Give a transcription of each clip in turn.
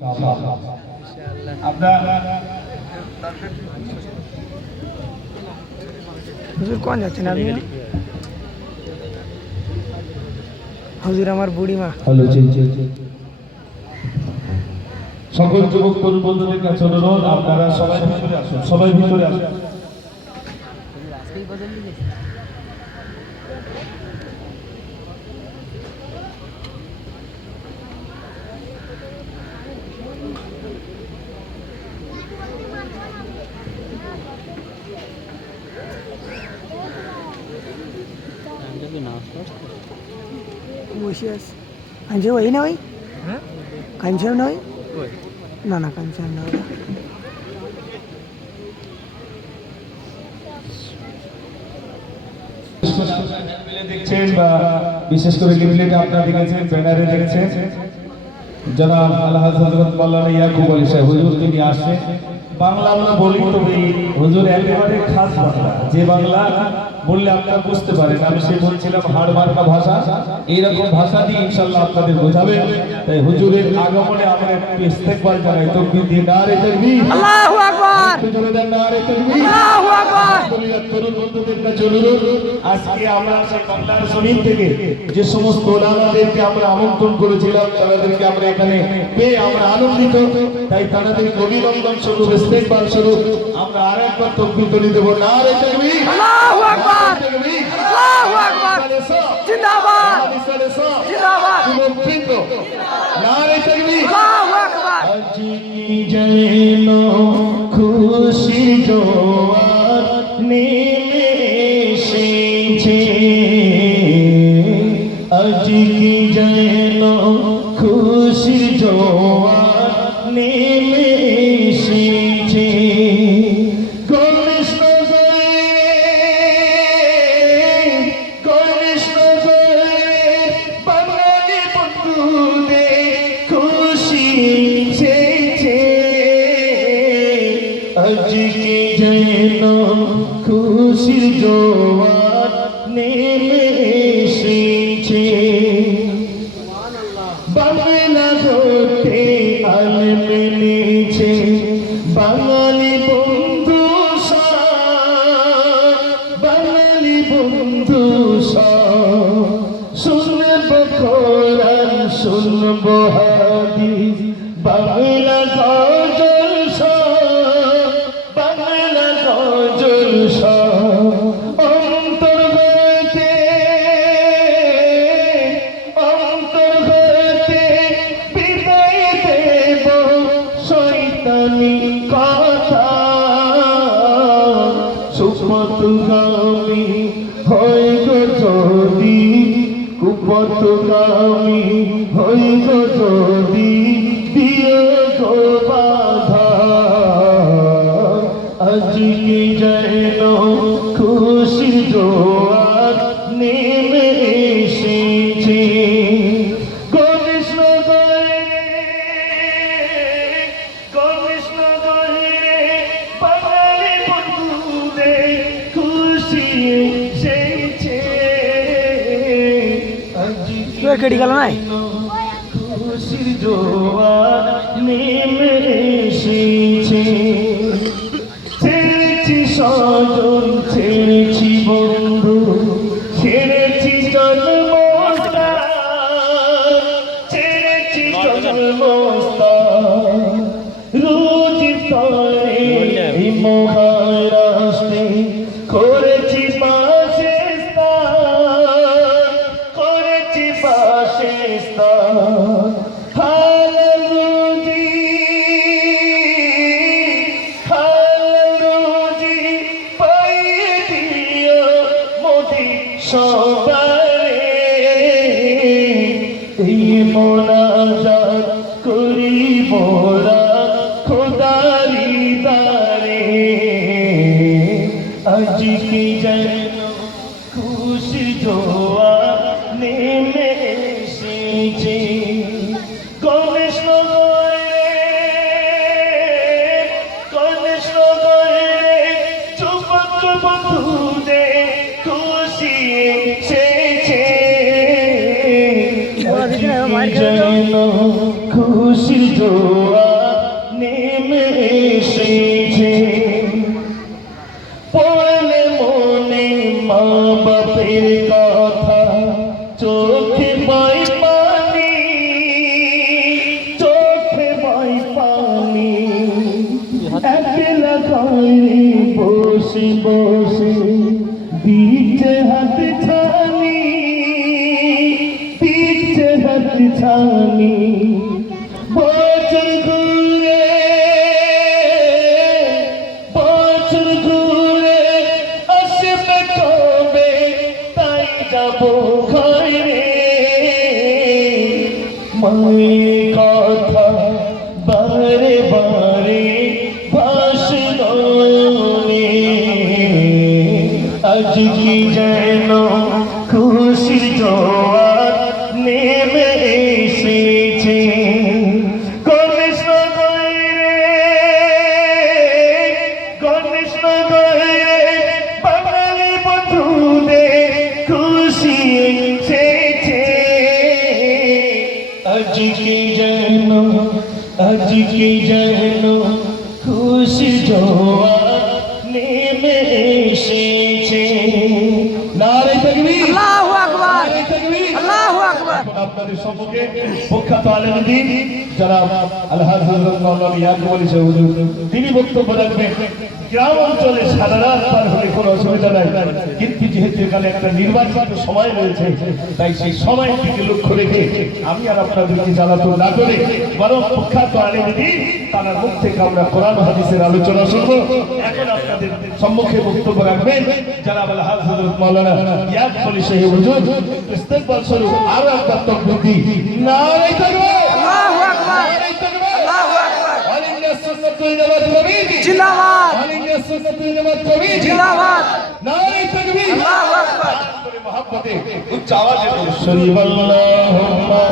আপনার হুজুর কোন যাচ্ছেন আপনি হুজুর আমার বুড়িমা। হ্যালো জি জি জি। সকল যুবক তরুণ বন্ধুদের কাছে অনুরোধ আপনারা সবাই ভিতরে আসুন সবাই ভিতরে আসুন। বসে আছে ওই না ওই? কাঞ্চেও না ওই? না না কাঞ্চেও না দেখছেন বা বিশেষ করে লিফলেটে আপনারা দেখেছেন ব্যানারে দেখছেন জনাব আল্লাহ হযরত মাওলানা ইয়াকুব আলী সাহেব হুজুর তিনি আসছেন। বাংলা আমরা বলি তবে হুজুর একেবারে খাস বাংলা যে বাংলা বললে আপনারা বুঝতে পারেন। আমি সে বলছিলাম হাড় মার্কা ভাষা। এইরকম ভাষা দিয়ে ইনশাল্লাহ আপনাদের বোঝাবে। তাই হুজুরের আগমনে আমরা একটু ইস্তেকবার জানাই। তকবীর দিয়ে নারে তাকবীর। আল্লাহু আকবার। একটু জোরে দেন নারে তাকবীর। আল্লাহু আকবার। তরুণ বন্ধুদের কাছে অনুরোধ আজকে আমরা সেই বাংলার জমিন থেকে যে সমস্ত ওলামাদেরকে আমরা আমন্ত্রণ করেছিলাম তাদেরকে আমরা এখানে পেয়ে আমরা আনন্দিত। তাই তাদের অভিনন্দন স্বরূপ ইস্তেকবার স্বরূপ আমরা আর একবার তকবির তুলে দেবো না রে আল্লাহু আকবার। তাকবীর আল্লাহু আকবার। জিন্দাবাদ। জিন্দাবাদ। যুবকবৃন্দ না রে তাকবীর আল্লাহু আকবার। আজ কি যেন খুশি জোয়ার নেমে এসেছে আজ জোয়ার নেমে এসেছে বাংলা হতে বাঙালি বন্ধু বাঙালি বন্ধু। শুনব কোরআন শুনব হাদিস বাংলা সুপথগামী হই গো যদি কুপথগামী হই গো যদি দিও গো বাধা। আজকে যেন তুই কেটে গেল এসেছে ছেড়েছি স্বজন ছেড়েছি বন্ধু ছেড়েছি জন্মস্থান ছেড়েছি জন্মস্থান রোজ তরে মোনাজাত করি মোরা খোদারি দারে আজ কি রেখে আজকে যেন আজকে যেন খুশি জোয়ার প্রখ্যাত আলেমদিন যারা তিনি বক্তব্য রাখবেন, গ্রাম অঞ্চলে সারা রাত পার হলে কোনো অসুবিধা নাই। কিন্তু যেহেতু এখানে একটা নির্বাচিত সময় রয়েছে, তাই সেই সময়ের দিকে লক্ষ্য রেখে আমি আর আপনাদেরকে জ্বালাতন না করে বরং প্রখ্যাত আলেমদিন তার মুখ থেকে আমরা কোরআন হাদিসের আলোচনা এখন আপনাদের সম্মুখে বক্তব্য রাখবেন যারা আল্লাহ হযরত মাওলানা ইয়াকুব হুজুর। আরও একবার তকবীর নারে তাকবীর আল্লাহু আকবার। নারে তাকবীর আল্লাহু আকবার। ওয়ালিল্লাহ সুন্নাতুল জামাত কবির জিন্দাবাদ। জিন্দাবাদ। নারে তাকবীর আল্লাহু আকবার। করে মহব্বতে। উচ্চ আওয়াজে বলুন। শরীফ আল্লাহুম্মা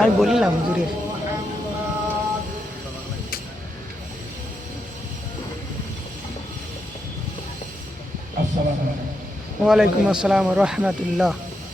আমি বলিলাম আলাইকুম। ওয়ালাইকুম আসসালাম রহমতুল্লাহ।